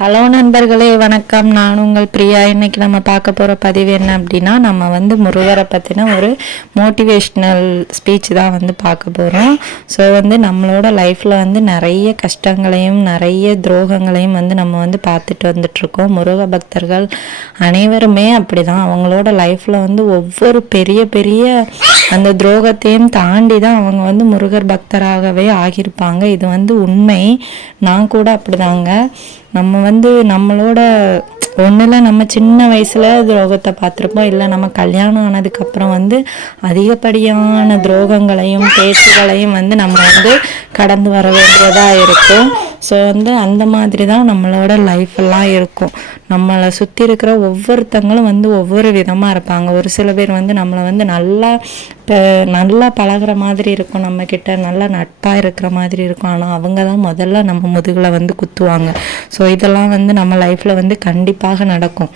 Hello நண்பர்களே, வணக்கம். நான் உங்கள் பிரியா. இன்னைக்கு நம்ம பார்க்க போகிற பதிவு என்ன அப்படின்னா, நம்ம முருகரை பற்றின ஒரு மோட்டிவேஷ்னல் ஸ்பீச் தான் பார்க்க போகிறோம். ஸோ நம்மளோட லைஃப்பில் நிறைய கஷ்டங்களையும் நிறைய துரோகங்களையும் நம்ம பார்த்துட்டு வந்துட்ருக்கோம். முருக பக்தர்கள் அனைவருமே அப்படி தான். அவங்களோட லைஃப்பில் ஒவ்வொரு பெரிய பெரிய அந்த துரோகத்தையும் தாண்டி தான் அவங்க முருகர் பக்தராகவே ஆகியிருப்பாங்க. இது உண்மை. நான் கூட அப்படிதாங்க. நம்ம நம்மளோட ஒன்றில் நம்ம சின்ன வயசில் துரோகத்தை பார்த்துருப்போம், இல்லை நம்ம கல்யாணம் ஆனதுக்கப்புறம் அதிகப்படியான துரோகங்களையும் பேச்சுகளையும் நம்ம கடந்து வர வேண்டியதாக இருக்கும். ஸோ அந்த மாதிரி தான் நம்மளோட லைஃப்பெல்லாம் இருக்கும். நம்மளை சுற்றி இருக்கிற ஒவ்வொருத்தங்களும் ஒவ்வொரு விதமாக இருப்பாங்க. ஒரு சில பேர் நம்மளை நல்லா பழகிற மாதிரி இருக்கும், நம்மக்கிட்ட நல்லா நட்பாக இருக்கிற மாதிரி இருக்கும். ஆனால் அவங்க தான் முதல்ல நம்ம முதுகில் குத்துவாங்க. ஸோ இதெல்லாம் நம்ம லைஃப்பில் கண்டிப்பாக நடக்கும்.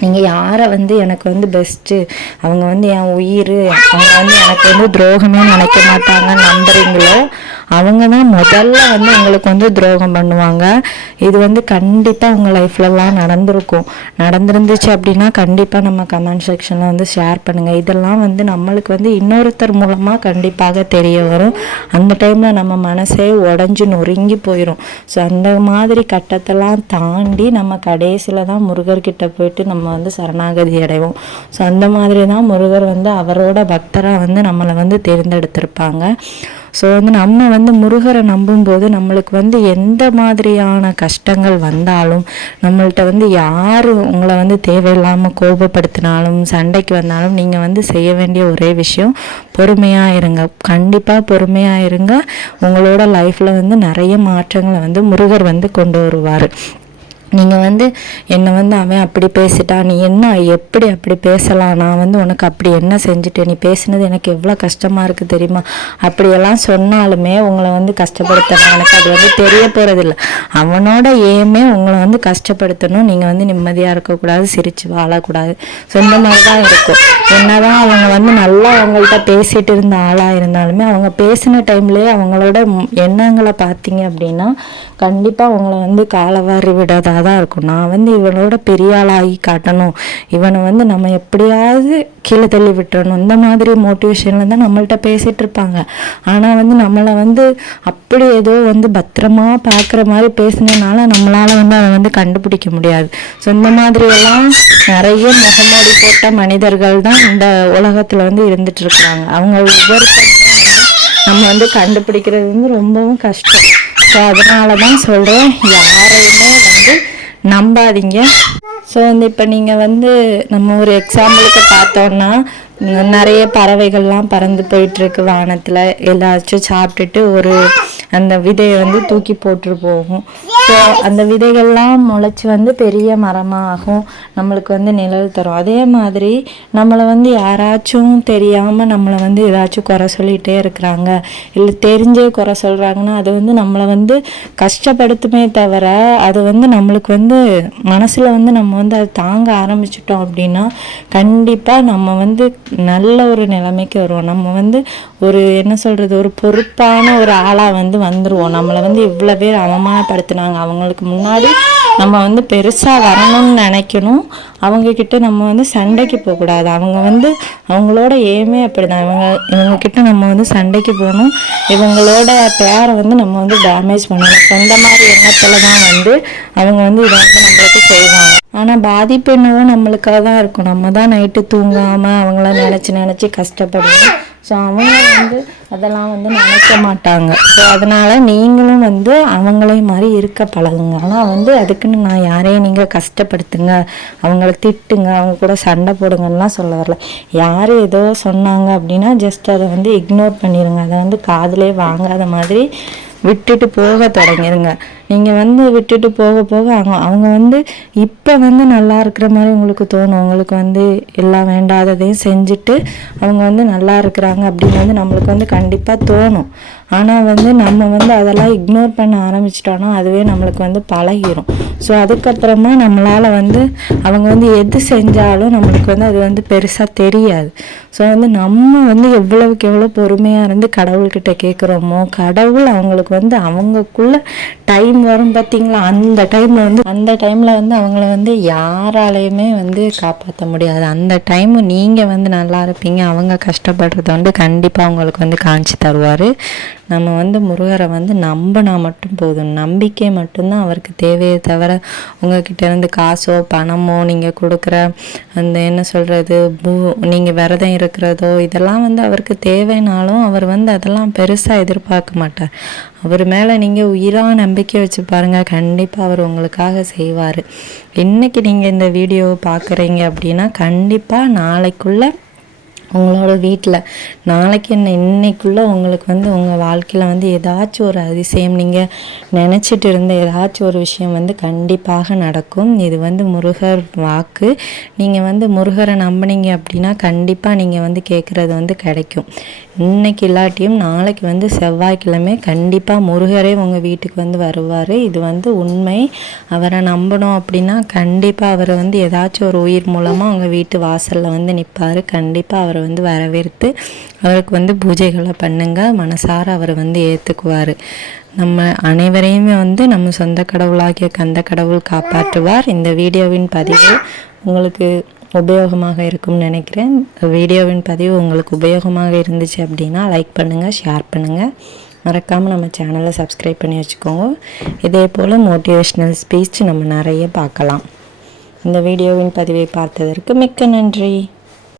நீங்கள் யாரை எனக்கு பெஸ்ட்டு, அவங்க என் உயிர், அவங்க எனக்கு துரோகமே நினைக்க மாட்டாங்கன்னு நம்புறீங்களோ அவங்க தான் முதல்ல உங்களுக்கு துரோகம் பண்ணுவாங்க. இது கண்டிப்பாக உங்கள் லைஃப்லலாம் நடந்துருந்துச்சு அப்படின்னா கண்டிப்பாக நம்ம கமெண்ட் செக்ஷனில் ஷேர் பண்ணுங்கள். இதெல்லாம் நம்மளுக்கு இன்னொருத்தர் மூலமாக கண்டிப்பாக தெரிய வரும். அந்த டைமில் நம்ம மனசே உடஞ்சி நொறுங்கி போயிடும். ஸோ அந்த மாதிரி கட்டத்தெல்லாம் தாண்டி நம்ம கடைசியில் தான் முருகர்கிட்ட போயிட்டு நம்ம சரணாகதி அடைவோம். ஸோ அந்த மாதிரி தான் முருகர் அவரோட பக்தராக நம்மளை தேர்ந்தெடுத்திருப்பாங்க. ஸோ நம்ம முருகரை நம்பும்போது நம்மளுக்கு எந்த மாதிரியான கஷ்டங்கள் வந்தாலும், நம்மள்கிட்ட யார் உங்களை தேவையில்லாமல் கோபப்படுத்தினாலும் சண்டைக்கு வந்தாலும் நீங்கள் செய்ய வேண்டிய ஒரே விஷயம் பொறுமையாக இருங்க. கண்டிப்பாக பொறுமையாக இருங்க. உங்களோட லைஃப்பில் நிறைய மாற்றங்களை முருகர் கொண்டு வருவார். நீங்கள் என்னை அவன் அப்படி பேசிட்டா, நீ என்ன எப்படி அப்படி பேசலாம், நான் உனக்கு அப்படி என்ன செஞ்சுட்டு, நீ பேசினது எனக்கு எவ்வளோ கஷ்டமாக இருக்குது தெரியுமா, அப்படியெல்லாம் சொன்னாலுமே உங்களை கஷ்டப்படுத்தணும். எனக்கு அது தெரிய போகிறதில்ல. அவனோட ஏமே உங்களை கஷ்டப்படுத்தணும். நீங்கள் நிம்மதியாக இருக்கக்கூடாது, சிரித்து வாழக்கூடாது. ஸோ இந்த மாதிரி தான் இருக்கும். என்னதான் அவங்க நல்லா அவங்கள்ட்ட பேசிகிட்டு இருந்த ஆளாக இருந்தாலுமே அவங்க பேசின டைம்லேயே அவங்களோட எண்ணங்களை பார்த்தீங்க அப்படின்னா கண்டிப்பாக உங்களை காலவாரி விடாதா தான் இருக்கும். நான் இவனோட பெரிய ஆளாகி காட்டணும், இவனை நம்ம எப்படியாவது கீழே தள்ளி விட்டுறணும், இந்த மாதிரி மோட்டிவேஷனில் தான் நம்மள்கிட்ட பேசிகிட்டு இருப்பாங்க. ஆனால் நம்மளை அப்படி ஏதோ பத்திரமா பார்க்குற மாதிரி பேசினதுனால நம்மளால் அதை கண்டுபிடிக்க முடியாது. ஸோ இந்த மாதிரியெல்லாம் நிறைய முகமூடி போட்ட மனிதர்கள் தான் இந்த உலகத்தில் இருந்துட்டு இருக்காங்க. அவங்க ஒவ்வொருத்தருமே நம்ம கண்டுபிடிக்கிறது ரொம்பவும் கஷ்டம். ஸோ அதனால தான் சொல்கிறேன், யாரையுமே நம்பாதீங்க. ஸோ இப்போ நீங்கள் நம்ம ஒரு எக்ஸாம்பிளுக்கு பார்த்தோன்னா, நிறைய பறவைகள்லாம் பறந்து போயிட்டுருக்கு வானத்தில். எல்லாச்சும் சாப்பிட்டுட்டு ஒரு அந்த விதையை தூக்கி போட்டு போகும். ஸோ அந்த விதைகள்லாம் முளைச்சி பெரிய மரமாக ஆகும், நம்மளுக்கு நிழல் தரும். அதே மாதிரி நம்மளை யாராச்சும் தெரியாமல் நம்மளை ஏதாச்சும் குறை சொல்லிகிட்டே இருக்கிறாங்க, இல்லை தெரிஞ்சே குறை சொல்கிறாங்கன்னா அது நம்மளை கஷ்டப்படுத்துமே தவிர அது நம்மளுக்கு மனசில் நம்ம அதை தாங்க ஆரம்பிச்சிட்டோம் அப்படின்னா கண்டிப்பாக நம்ம நல்ல ஒரு நிலைமைக்கு வருவோம். நம்ம ஒரு என்ன சொல்கிறது, ஒரு பொறுப்பான ஒரு ஆளாக வந்துடுவோம். நம்மளை இவ்வளோ பேர் அவமானப்படுத்தினாங்க, அவங்களுக்கு முன்னாடி நம்ம பெருசாக வரணும்னு நினைக்கணும். அவங்கக்கிட்ட நம்ம சண்டைக்கு போகக்கூடாது. அவங்க அவங்களோட ஏமே அப்படி தான். இவங்கக்கிட்ட நம்ம சண்டைக்கு போகணும், இவங்களோட பேரை நம்ம டேமேஜ் பண்ணணும். அந்த மாதிரி எண்ணத்தில் தான் அவங்க இதை நம்மளுக்கு செய்வாங்க. ஆனால் பாதிப்பு என்னவோ நம்மளுக்காக தான் இருக்கும். நம்ம தான் நைட்டு தூங்காமல் அவங்கள நினச்சி கஷ்டப்படுவோம். ஸோ அவங்க அதெல்லாம் நினைக்க மாட்டாங்க. ஸோ அதனால் நீங்களும் அவங்களே மாதிரி இருக்க பழகுங்க. ஆனால் அதுக்குன்னு நான் யாரையும் நீங்கள் கஷ்டப்படுத்துங்க, அவங்கள திட்டுங்க, அவங்க கூட சண்டை போடுங்கலாம் சொல்ல வரல. யார் ஏதோ சொன்னாங்க அப்படின்னா ஜஸ்ட் அதை இக்னோர் பண்ணிடுங்க. அதை காதிலே வாங்காத மாதிரி விட்டுட்டு போக தொடங்கிடுங்க. நீங்கள் விட்டுட்டு போக போக அவங்க இப்போ நல்லா இருக்கிற மாதிரி உங்களுக்கு தோணும். உங்களுக்கு எல்லாம் வேண்டாததையும் செஞ்சுட்டு அவங்க நல்லா இருக்கிறாங்க அப்படின்னு நம்மளுக்கு கண்டிப்பாக தோணும். ஆனால் நம்ம அதெல்லாம் இக்னோர் பண்ண ஆரம்பிச்சிட்டோன்னா அதுவே நம்மளுக்கு பழகிடும். ஸோ அதுக்கப்புறமா நம்மளால் அவங்க எது செஞ்சாலும் நம்மளுக்கு அது பெருசாக தெரியாது. ஸோ வந்து நம்ம வந்து எவ்வளவுக்கு எவ்வளோ பொறுமையாக இருந்து கடவுள்கிட்ட கேட்குறோமோ கடவுள் அவங்களுக்கு வந்து அவங்களுக்குள்ள டைம் வரும் பார்த்தீங்களா, அந்த டைமில் வந்து அவங்கள வந்து யாராலையுமே வந்து காப்பாற்ற முடியாது. அந்த டைம் நீங்கள் வந்து நல்லா இருப்பீங்க, அவங்க கஷ்டப்படுறத வந்து கண்டிப்பாக அவங்களுக்கு வந்து காமிச்சு தருவார். நம்ம வந்து முருகரை வந்து நம்பினா மட்டும் போதும். நம்பிக்கை மட்டும்தான் அவருக்கு தேவையே தவிர உங்ககிட்ட இருந்து காசோ பணமோ நீங்கள் கொடுக்குற அந்த என்ன சொல்கிறது நீங்கள் விரதம் இருக்கிறதோ இதெல்லாம் வந்து அவருக்கு தேவைனாலும் அவர் வந்து அதெல்லாம் பெருசாக எதிர்பார்க்க மாட்டார். அவர் மேலே நீங்கள் உயிராக நம்பிக்கை வச்சு பாருங்கள், கண்டிப்பாக அவர் உங்களுக்காக செய்வார். இன்றைக்கி நீங்கள் இந்த வீடியோவை பார்க்குறீங்க அப்படின்னா கண்டிப்பாக நாளைக்குள்ளே உங்களோட வீட்டில் நாளைக்கு என்ன இன்னைக்குள்ளே உங்களுக்கு வந்து உங்கள் வாழ்க்கையில் வந்து ஏதாச்சும் ஒரு அதிசயம் நீங்கள் நினச்சிட்டு இருந்த ஏதாச்சும் ஒரு விஷயம் வந்து கண்டிப்பாக நடக்கும். இது வந்து முருகர் வாக்கு. நீங்கள் வந்து முருகரை நம்பினீங்க அப்படின்னா கண்டிப்பாக நீங்கள் வந்து கேட்குறது வந்து கிடைக்கும். இன்னைக்கு இல்லாட்டியும் நாளைக்கு வந்து செவ்வாய்க்கிழமை கண்டிப்பாக முருகரே உங்கள் வீட்டுக்கு வந்து வருவார். இது வந்து உண்மை. அவரை நம்பணும் அப்படின்னா கண்டிப்பாக அவர் வந்து ஏதாச்சும் ஒரு உயிர் மூலமாக உங்கள் வீட்டு வாசலில் வந்து நிற்பார். கண்டிப்பாக அவரை வந்து வரவேற்று அவருக்கு வந்து பூஜைகளை பண்ணுங்க, மனசார அவர் வந்து ஏற்றுக்குவார். நம்ம அனைவரையுமே வந்து நம்ம சொந்த கடவுளாகிய கந்த கடவுள் காப்பாற்றுவார். இந்த வீடியோவின் பதிவு உங்களுக்கு உபயோகமாக இருக்கும்னு நினைக்கிறேன். வீடியோவின் பதிவு உங்களுக்கு உபயோகமாக இருந்துச்சு அப்படின்னா லைக் பண்ணுங்கள், ஷேர் பண்ணுங்கள், மறக்காமல் நம்ம சேனலை சப்ஸ்கிரைப் பண்ணி வச்சுக்கோங்க. இதே போல் மோட்டிவேஷ்னல் ஸ்பீச் நம்ம நிறைய பார்க்கலாம். இந்த வீடியோவின் பதிவை பார்த்ததற்கு மிக்க நன்றி.